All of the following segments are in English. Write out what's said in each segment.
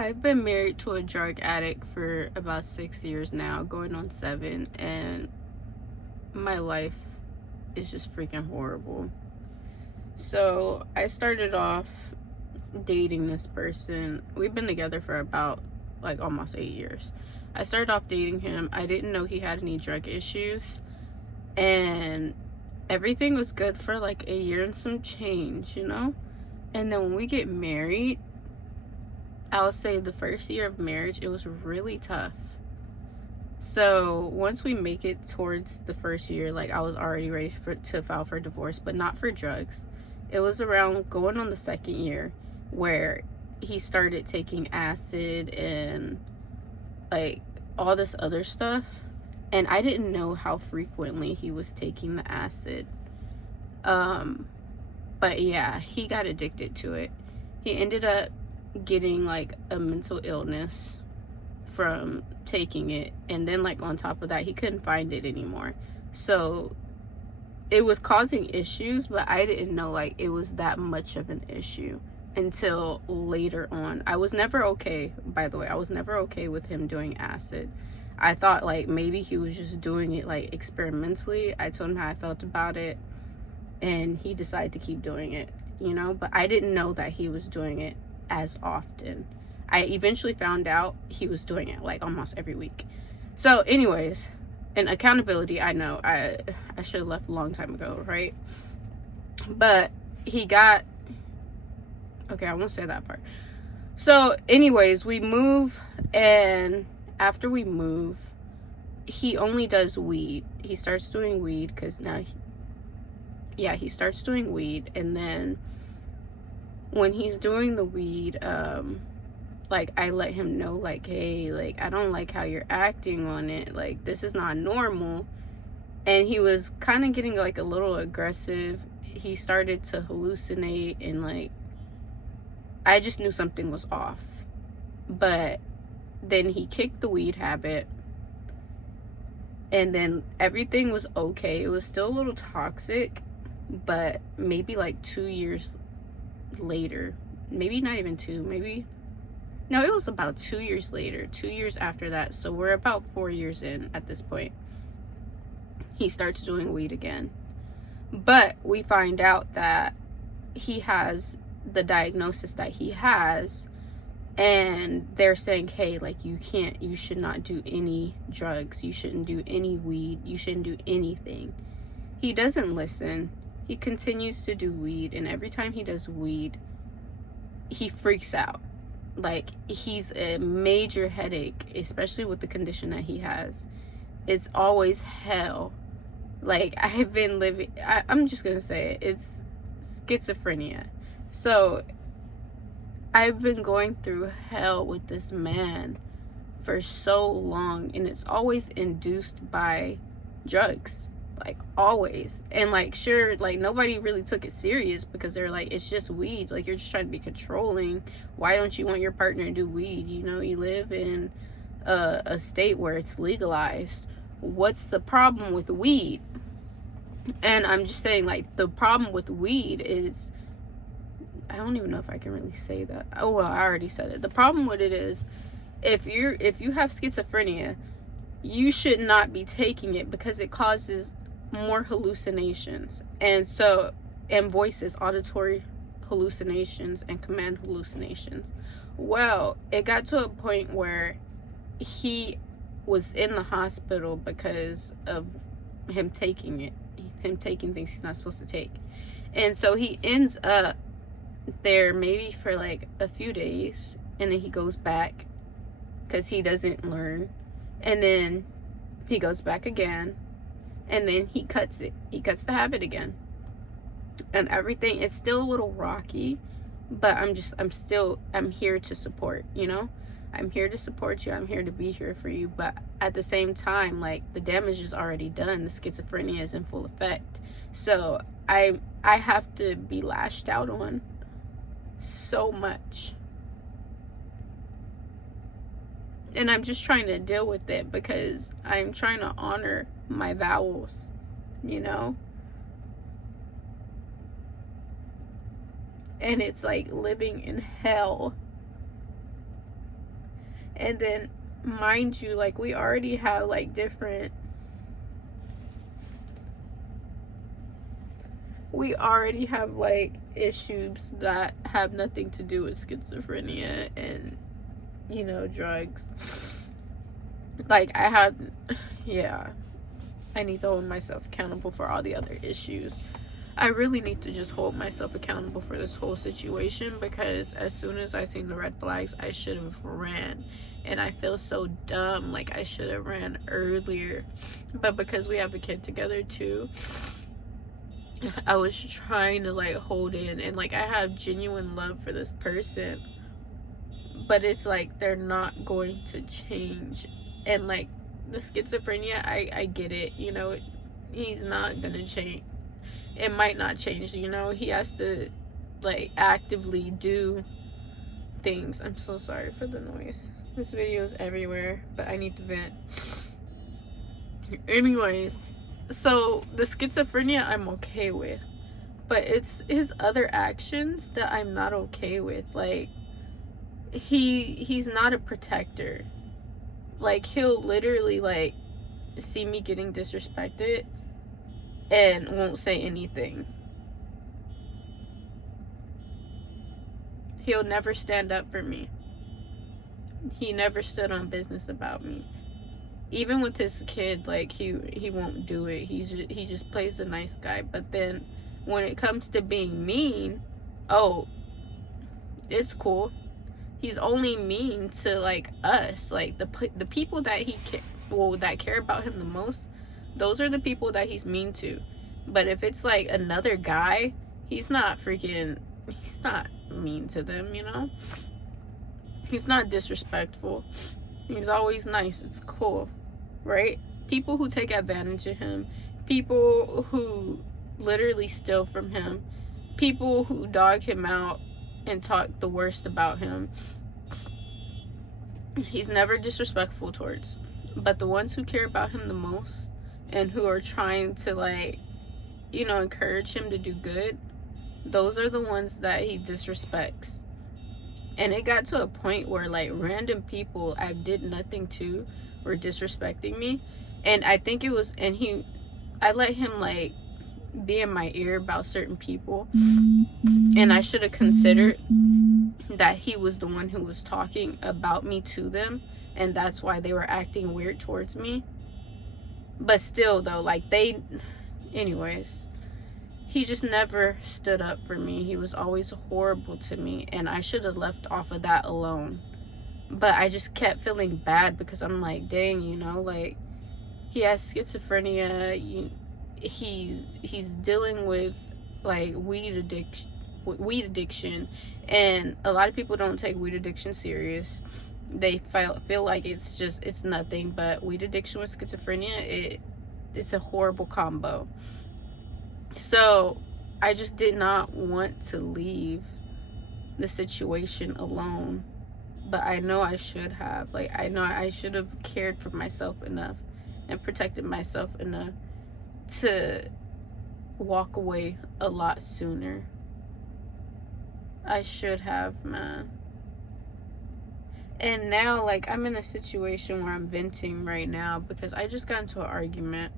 I've been married to a drug addict for about 6 years now, going on 7, and my life is just freaking horrible. So I started off dating this person. We've been together for about like almost 8 years. I started off dating him. I didn't know he had any drug issues, and everything was good for like a year and some change, you know? And then when we get married, I would say the first year of marriage, it was really tough. So once we make it towards the first year, like I was already ready to file for divorce, but not for drugs. It was around going on the second year where he started taking acid and like all this other stuff. And I didn't know how frequently he was taking the acid. But yeah, he got addicted to it. He ended up getting like a mental illness from taking it, and then like on top of that, he couldn't find it anymore. So it was causing issues, but I didn't know like it was that much of an issue until later on. I was never okay, by the way. I was never okay with him doing acid. I thought like maybe he was just doing it like experimentally. I told him how I felt about it, and he decided to keep doing it, you know? But I didn't know that he was doing it as often. I eventually found out he was doing it like almost every week. So anyways, and accountability, I know I should have left a long time ago, right? But he got, okay, I won't say that part. So anyways, we move, and after we move, he only does weed. He starts doing weed because now he starts doing weed. And then when he's doing the weed, like I let him know like, hey, like I don't like how you're acting on it, like this is not normal. And he was kind of getting like a little aggressive. He started to hallucinate, and like I just knew something was off. But then he kicked the weed habit, and then everything was okay. It was still a little toxic, but maybe like 2 years later, maybe not even two, maybe no, it was about 2 years later, 2 years after that. So we're about 4 years in at this point. He starts doing weed again. But we find out that he has the diagnosis that he has, and they're saying, hey, like you should not do any drugs, you shouldn't do any weed, you shouldn't do anything. He doesn't listen. He continues to do weed, and every time he does weed, he freaks out. Like he's a major headache, especially with the condition that he has. It's always hell. Like I've been living, I'm just gonna say it, it's schizophrenia. So I've been going through hell with this man for so long, and it's always induced by drugs, like always. And like sure, like nobody really took it serious because they're like, it's just weed, like you're just trying to be controlling. Why don't you want your partner to do weed? You know, you live in a state where it's legalized. What's the problem with weed? And I'm just saying, like, the problem with weed is, I don't even know if I can really say that. Oh well, I already said it. The problem with it is, if you have schizophrenia, you should not be taking it because it causes more hallucinations, and voices, auditory hallucinations and command hallucinations. Well, it got to a point where he was in the hospital because of him taking things he's not supposed to take. And so he ends up there maybe for like a few days, and then he goes back because he doesn't learn, and then he goes back again, and then he cuts the habit again, and everything. It's still a little rocky, but I'm here to support, you know? I'm here to support you. I'm here to be here for you. But at the same time, like, the damage is already done. The schizophrenia is in full effect. So I have to be lashed out on so much. And I'm just trying to deal with it because I'm trying to honor my vows, you know? And it's like living in hell. And then, mind you, like, we already have like different, we already have like issues that have nothing to do with schizophrenia and, you know, drugs. Like, yeah, I need to hold myself accountable for all the other issues. I really need to just hold myself accountable for this whole situation, because as soon as I seen the red flags, I should have ran. And I feel so dumb, like I should have ran earlier. But because we have a kid together too, I was trying to like hold in, and like I have genuine love for this person, but it's like they're not going to change. And like the schizophrenia, I get it, you know, he's not gonna change. It might not change, you know, he has to like actively do things. I'm so sorry for the noise. This video is everywhere, but I need to vent. Anyways, so the schizophrenia I'm okay with, but it's his other actions that I'm not okay with. Like, he's not a protector. Like, he'll literally like see me getting disrespected and won't say anything. He'll never stand up for me. He never stood on business about me. Even with his kid, like, he won't do it. He just plays the nice guy. But then when it comes to being mean, oh, it's cool. He's only mean to like us, like the people that that care about him the most. Those are the people that he's mean to. But if it's like another guy, he's not mean to them, you know? He's not disrespectful. He's always nice. It's cool, right? People who take advantage of him, people who literally steal from him, people who dog him out and talk the worst about him, he's never disrespectful towards. But the ones who care about him the most and who are trying to, like, you know, encourage him to do good, those are the ones that he disrespects. And it got to a point where like random people I did nothing to were disrespecting me. And I think it was, I let him like be in my ear about certain people, and I should have considered that he was the one who was talking about me to them, and that's why they were acting weird towards me. But still though, like anyways, he just never stood up for me. He was always horrible to me, and I should have left off of that alone. But I just kept feeling bad because I'm like, dang, you know, like, he has schizophrenia. He's dealing with like weed addiction, and a lot of people don't take weed addiction serious. They feel like it's nothing, but weed addiction with schizophrenia, it's a horrible combo. So I just did not want to leave the situation alone, but I know I should have. Like, I know I should have cared for myself enough and protected myself enough to walk away a lot sooner. I should have, man. And now, like, I'm in a situation where I'm venting right now because I just got into an argument.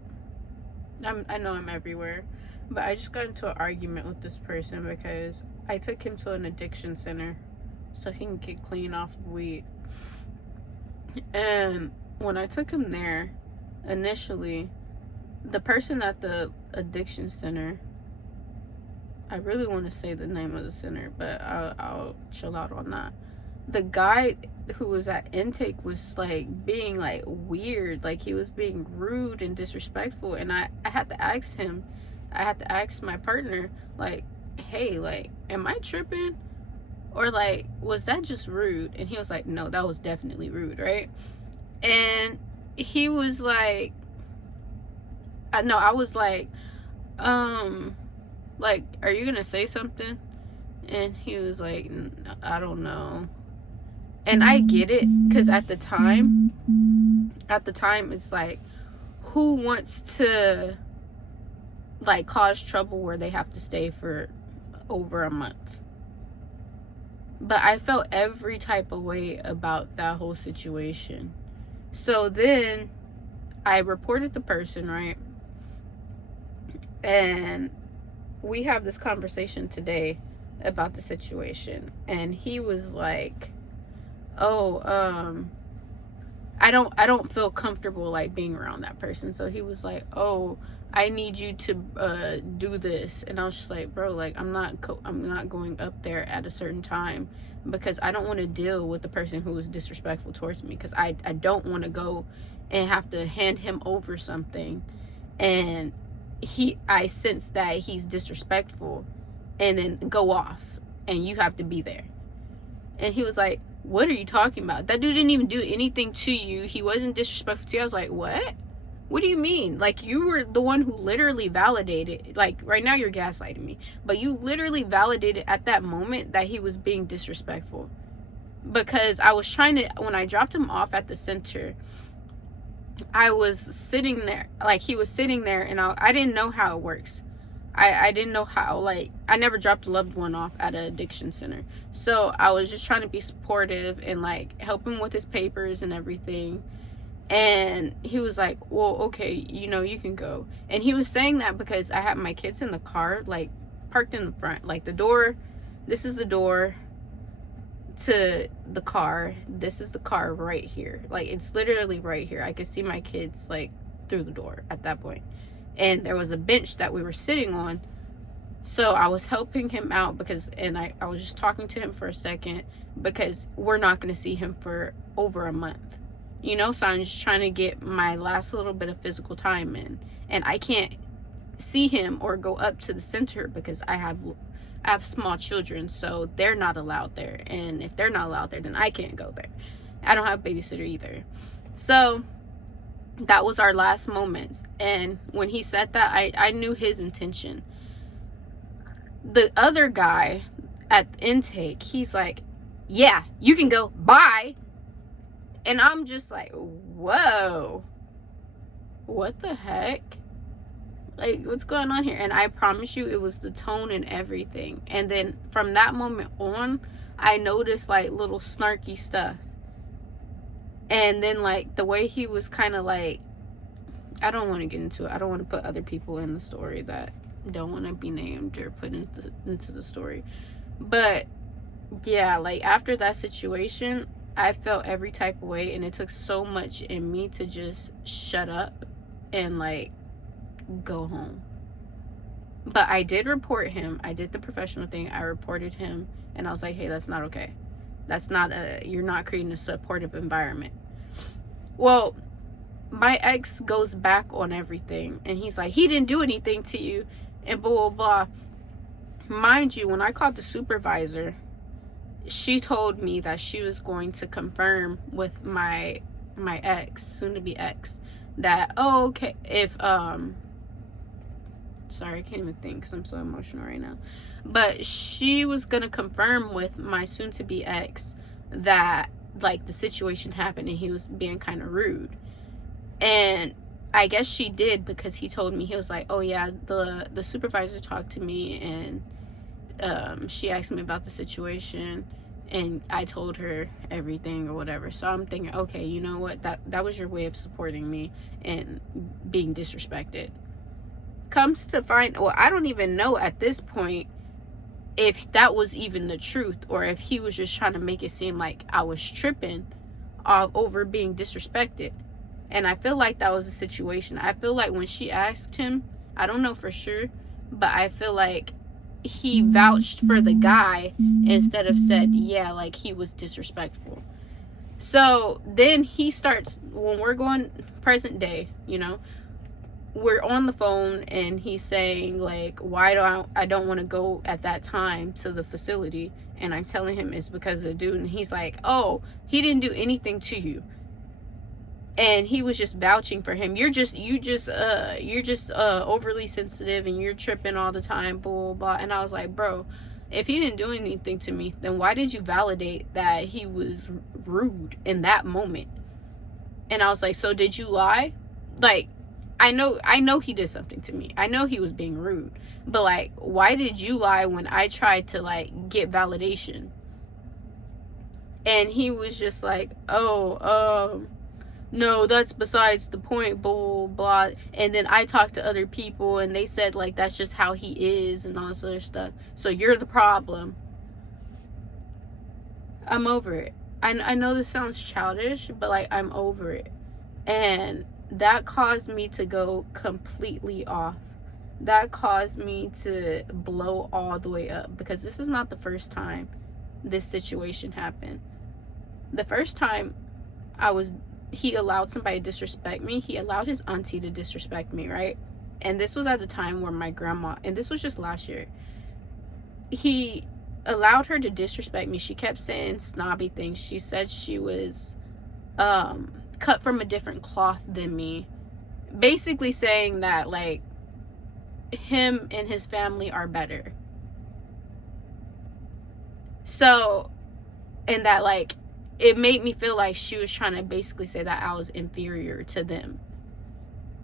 I know I'm everywhere, but I just got into an argument with this person because I took him to an addiction center so he can get clean off of weed. And when I took him there, initially, the person at the addiction center, I really want to say the name of the center, but I'll chill out on that. The guy who was at intake was like being like weird, like he was being rude and disrespectful, and I had to ask him, I had to ask my partner, like, hey, like, am I tripping, or like, was that just rude? And he was like, no, that was definitely rude, right? And he was like, I was like, are you gonna say something? And he was like, I don't know. And I get it, because at the time it's like, who wants to like cause trouble where they have to stay for over a month? But I felt every type of way about that whole situation. So then I reported the person, right? And we have this conversation today about the situation. And he was like, oh, I don't feel comfortable like being around that person. So he was like, oh, I need you to do this. And I was just like, bro, like I'm not going up there at a certain time because I don't want to deal with the person who is disrespectful towards me, because I don't want to go and have to hand him over something and I sense that he's disrespectful and then go off and you have to be there. And he was like, what are you talking about? That dude didn't even do anything to you. He wasn't disrespectful to you. I was like, what do you mean? Like, you were the one who literally validated, like right now you're gaslighting me, but you literally validated at that moment that he was being disrespectful. Because I was trying to, when I dropped him off at the center, I was sitting there, like he was sitting there, and I didn't know how it works. I didn't know how, like, I never dropped a loved one off at an addiction center. So I was just trying to be supportive and like help him with his papers and everything. And he was like, well, okay, you know, you can go. And he was saying that because I had my kids in the car, like parked in the front, like the door, this is the door to the car, this is the car right here, like it's literally right here. I could see my kids like through the door at that point. And there was a bench that we were sitting on. So I was helping him out because, and I was just talking to him for a second because we're not going to see him for over a month, you know? So I'm just trying to get my last little bit of physical time in. And I can't see him or go up to the center because I have small children, so they're not allowed there. And if they're not allowed there, then I can't go there. I don't have a babysitter either. So that was our last moments. And when he said that, I knew his intention. The other guy at the intake, he's like, yeah, you can go, bye. And I'm just like, whoa, what the heck? Like, what's going on here? And I promise you, it was the tone and everything. And then from that moment on, I noticed like little snarky stuff. And then like the way he was kind of like, I don't want to get into it. I don't want to put other people in the story that don't want to be named or put into the story. But yeah, like after that situation, I felt every type of way. And it took so much in me to just shut up and like go home. But I did report him. I did the professional thing. I reported him and I was like, hey, that's not okay. That's not you're not creating a supportive environment. Well, my ex goes back on everything and he's like, he didn't do anything to you and blah blah blah. Mind you, when I called the supervisor, she told me that she was going to confirm with my ex, soon to be ex, that, oh, okay, if sorry, I can't even think because I'm so emotional right now. But she was gonna confirm with my soon to be ex that like the situation happened and he was being kind of rude. And I guess she did, because he told me, he was like, oh yeah, the supervisor talked to me and she asked me about the situation and I told her everything or whatever. So I'm thinking, okay, you know what, that was your way of supporting me and being disrespected. Comes to find, well, I don't even know at this point if that was even the truth or if he was just trying to make it seem like I was tripping over being disrespected. And I feel like that was the situation. I feel like when she asked him, I don't know for sure, but I feel like he vouched for the guy instead of said, yeah, like he was disrespectful. So then he starts, when we're going present day, you know, we're on the phone and he's saying like, why do I don't want to go at that time to the facility. And I'm telling him it's because of the dude. And he's like, oh, he didn't do anything to you. And he was just vouching for him. You're just overly sensitive and you're tripping all the time, blah, blah, blah. And I was like, bro, if he didn't do anything to me, then why did you validate that he was rude in that moment? And I was like, so did you lie? Like, I know he did something to me. I know he was being rude. But like, why did you lie when I tried to like get validation? And he was just like, oh, no, that's besides the point, blah, blah, blah. And then I talked to other people and they said, like, that's just how he is and all this other stuff. So you're the problem. I'm over it. I know this sounds childish, but, like, I'm over it. And that caused me to go completely off. That caused me to blow all the way up, because this is not the first time this situation happened. The first time he allowed somebody to disrespect me. He allowed his auntie to disrespect me, right? And this was at the time where my grandma, and this was just last year, he allowed her to disrespect me. She kept saying snobby things. She said she was cut from a different cloth than me, basically saying that, like, him and his family are better. So, and that, like, it made me feel like she was trying to basically say that I was inferior to them.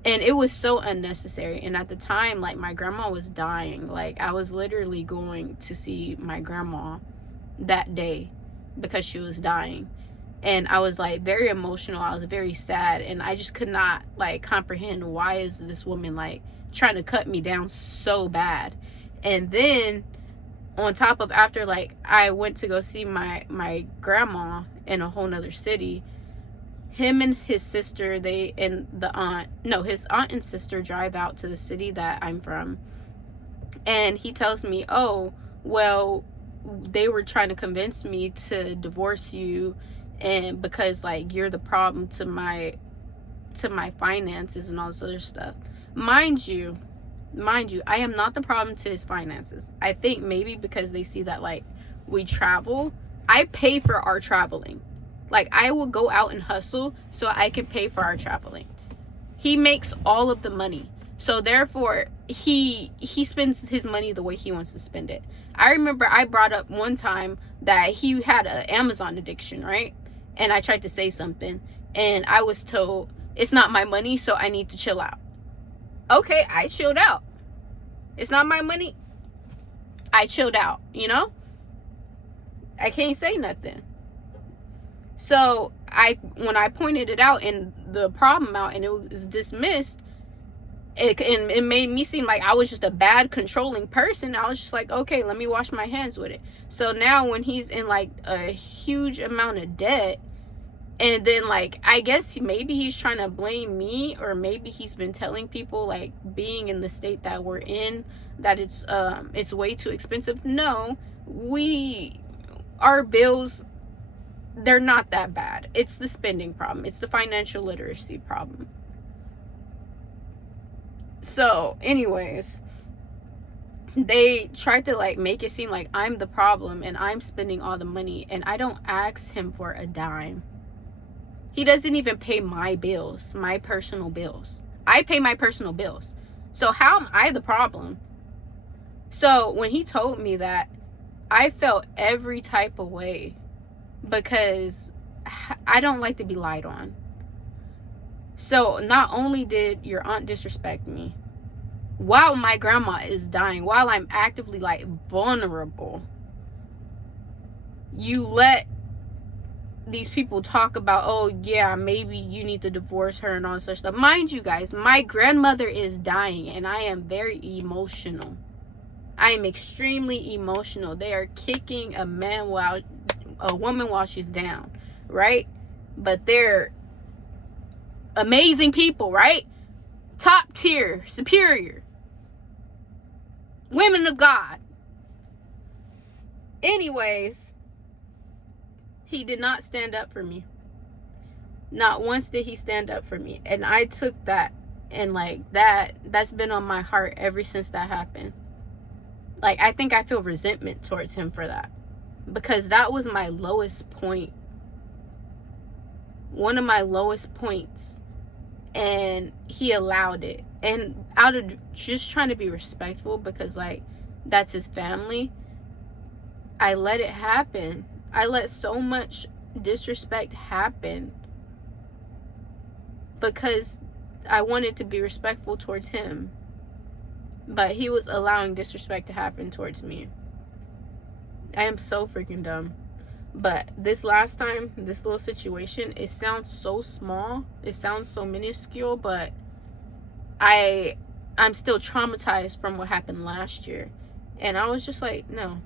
And it was so unnecessary. And at the time, like, my grandma was dying. Like, I was literally going to see my grandma that day because she was dying. And I was, like, very emotional. I was very sad. And I just could not, like, comprehend, why is this woman, like, trying to cut me down so bad. And then on top of, after, like, I went to go see my grandma in a whole nother city, him and his sister, his aunt and sister drive out to the city that I'm from. And he tells me, oh, well, they were trying to convince me to divorce you, and because, like, you're the problem to my finances and all this other stuff. Mind you, I am not the problem to his finances. I think maybe because they see that, like, we travel. I pay for our traveling. Like, I will go out and hustle so I can pay for our traveling. He makes all of the money. So therefore, he spends his money the way he wants to spend it. I remember I brought up one time that he had an Amazon addiction, right? And I tried to say something, and I was told, it's not my money, so I need to chill out. Okay, I chilled out. It's not my money. I chilled out, you know? I can't say nothing. So when I pointed it out and the problem out and it was dismissed, it made me seem like I was just a bad controlling person. I was just like, okay, let me wash my hands with it. So now when he's in, like, a huge amount of debt, and then, like, I guess maybe he's trying to blame me, or maybe he's been telling people, like, being in the state that we're in, that it's way too expensive. No, our bills, they're not that bad. It's the spending problem. It's the financial literacy problem. So, anyways, they tried to, like, make it seem like I'm the problem and I'm spending all the money, and I don't ask him for a dime. He doesn't even pay my bills, my personal bills. I pay my personal bills. So how am I the problem? So when he told me that, I felt every type of way, because I don't like to be lied on. So not only did your aunt disrespect me while my grandma is dying, while I'm actively, like, vulnerable, you let these people talk about, oh yeah, maybe you need to divorce her and all such stuff. Mind you guys, my grandmother is dying and I am very emotional. I am extremely emotional. They are kicking a woman while she's down, right? But they're amazing people, right? Top tier, superior women of God. Anyways, he did not stand up for me. Not once did he stand up for me. And I took that, and, like, that's been on my heart ever since that happened. Like, I think I feel resentment towards him for that, because that was my lowest point. One of my lowest points. And he allowed it. And out of just trying to be respectful, because, like, that's his family, I let it happen. I let so much disrespect happen because I wanted to be respectful towards him. But he was allowing disrespect to happen towards me. I am so freaking dumb. But this last time, this little situation, it sounds so small, it sounds so minuscule, but I'm still traumatized from what happened last year. And I was just like, no,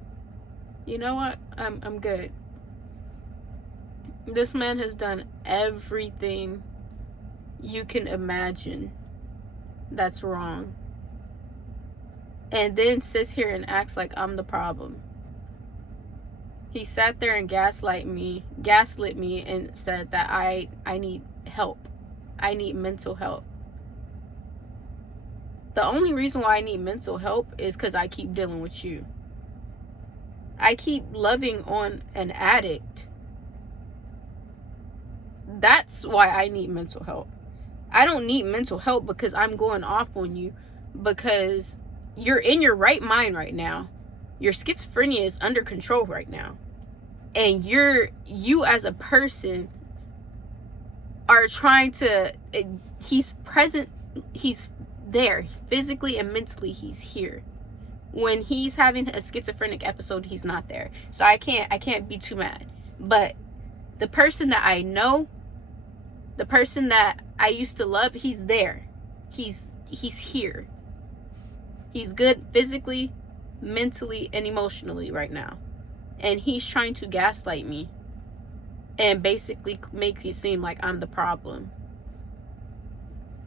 you know what, I'm good. This man has done everything you can imagine that's wrong, and then sits here and acts like I'm the problem. He sat there and gaslit me and said that I need help. I need mental help. The only reason why I need mental help is because I keep dealing with you. I keep loving on an addict. That's why I need mental help. I don't need mental help because I'm going off on you, because you're in your right mind right now. Your schizophrenia is under control right now. And you as a person are trying to, he's present, he's there physically and mentally, he's here. When he's having a schizophrenic episode, he's not there. So I can't be too mad. But the person that I know, the person that I used to love, he's there. He's here. He's good physically, mentally, and emotionally right now. And he's trying to gaslight me and basically make it seem like I'm the problem.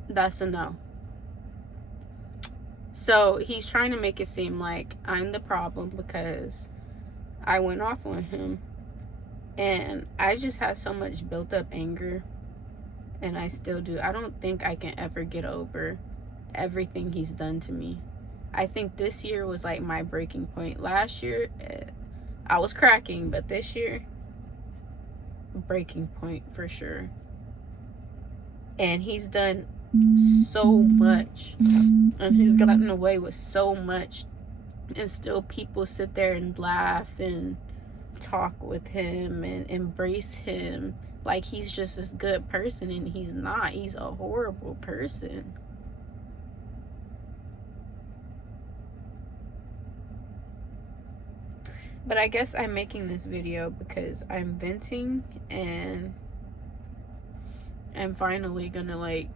That's a no. So he's trying to make it seem like I'm the problem because I went off on him. And I just have so much built up anger. And I still do. I don't think I can ever get over everything he's done to me. I think this year was like my breaking point. Last year, I was cracking, but this year, breaking point for sure. And he's done so much, and he's gotten away with so much, and still people sit there and laugh and talk with him and embrace him like he's just this good person, and he's not. He's a horrible person. But I guess I'm making this video because I'm venting, and I'm finally gonna like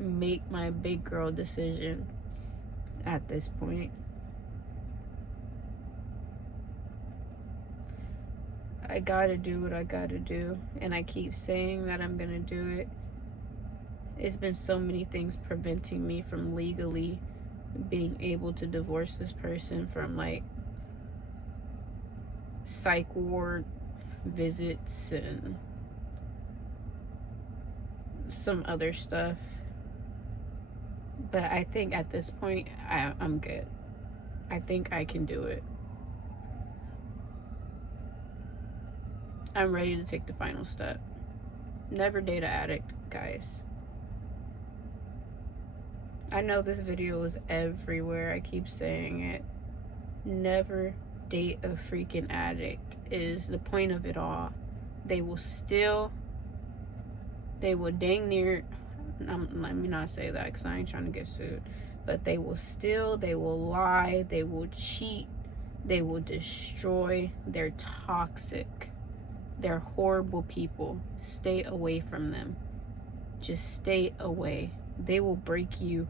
make my big girl decision at this point. I gotta do what I gotta do, and I keep saying that I'm gonna do it. It's been so many things preventing me from legally being able to divorce this person, from like psych ward visits and some other stuff. But I think at this point, I'm good. I think I can do it. I'm ready to take the final step. Never date an addict, guys. I know this video is everywhere. I keep saying it. Never date a freaking addict is the point of it all. They will dang near, let me not say that because I ain't trying to get sued, but they will steal, they will lie, they will cheat, they will destroy. They're toxic. They're horrible people. Stay away from them. Just stay away. They will break you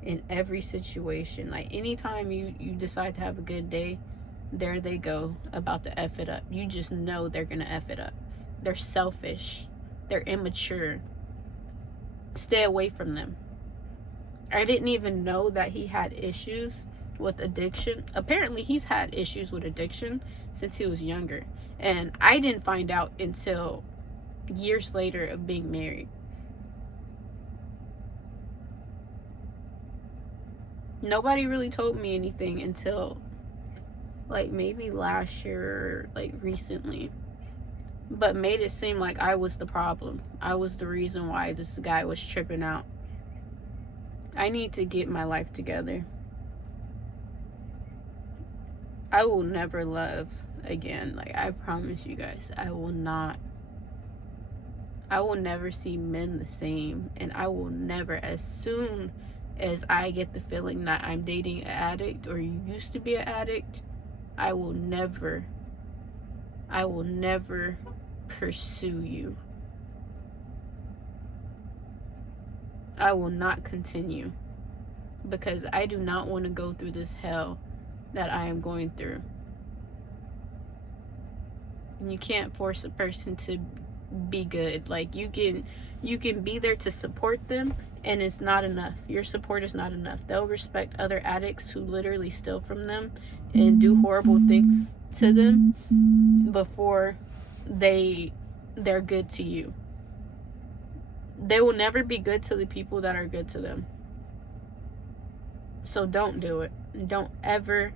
in every situation. Like anytime you decide to have a good day, there they go about to F it up. You just know they're gonna F it up. They're selfish. They're immature. Stay away from them. I didn't even know that he had issues with addiction. Apparently he's had issues with addiction since he was younger, and I didn't find out until years later of being married. Nobody really told me anything until like maybe last year, like recently, but made it seem like I was the problem. I was the reason why this guy was tripping out. I need to get my life together. I will never love again. Like, I promise you guys, I will not. I will never see men the same, and I will never, as soon as I get the feeling that I'm dating an addict or you used to be an addict, I will never I will never pursue you. I will not continue, because I do not want to go through this hell that I am going through. And you can't force a person to be good. Like, you can be there to support them, and it's not enough. Your support is not enough. They'll respect other addicts who literally steal from them and do horrible things to them before they're good to you. They will never be good to the people that are good to them. So don't do it. Don't ever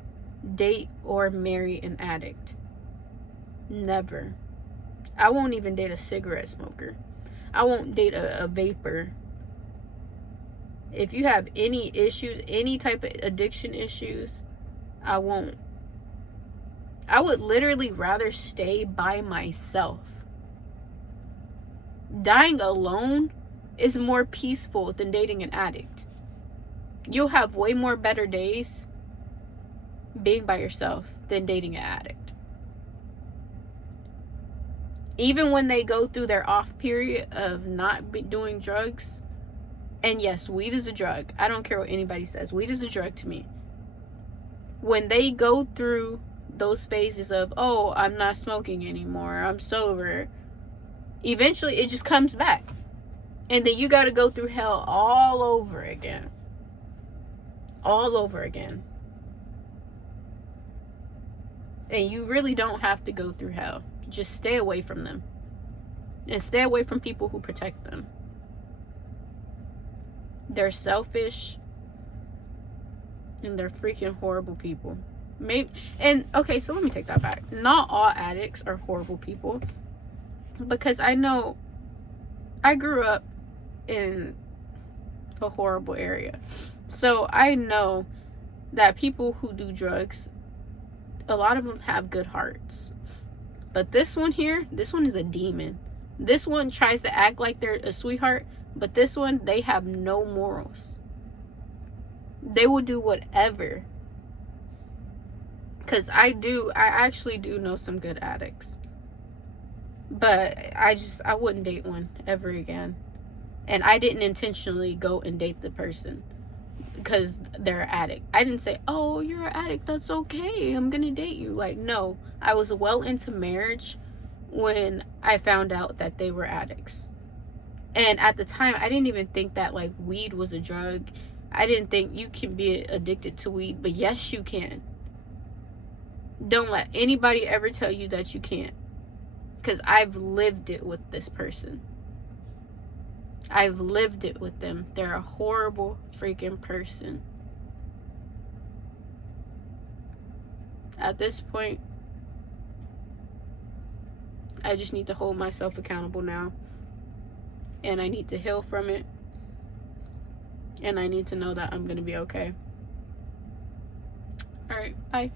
date or marry an addict. Never. I won't even date a cigarette smoker. I won't date a vapor. If you have any issues, any type of addiction issues, I won't. I would literally rather stay by myself. Dying alone is more peaceful than dating an addict. You'll have way more better days being by yourself than dating an addict. Even when they go through their off period of not doing drugs, and yes, weed is a drug. I don't care what anybody says. Weed is a drug to me. When they go through those phases of, oh, I'm not smoking anymore, I'm sober, eventually it just comes back. And then you got to go through hell all over again. All over again. And you really don't have to go through hell. Just stay away from them. And stay away from people who protect them. They're selfish. And they're freaking horrible people. Okay, so let me take that back. Not all addicts are horrible people. Because I know I grew up in a horrible area. So I know that people who do drugs, a lot of them have good hearts. But this one here, this one is a demon. This one tries to act like they're a sweetheart, but this one, they have no morals. They will do whatever. Because I actually do know some good addicts. But I wouldn't date one ever again. And I didn't intentionally go and date the person because they're an addict. I didn't say, oh, you're an addict, that's okay, I'm gonna date you. Like, no. I was well into marriage when I found out that they were addicts. And at the time, I didn't even think that, like, weed was a drug. I didn't think you can be addicted to weed. But yes, you can. Don't let anybody ever tell you that you can't. Because I've lived it with this person. I've lived it with them. They're a horrible freaking person. At this point, I just need to hold myself accountable now. And I need to heal from it. And I need to know that I'm going to be okay. Alright, bye.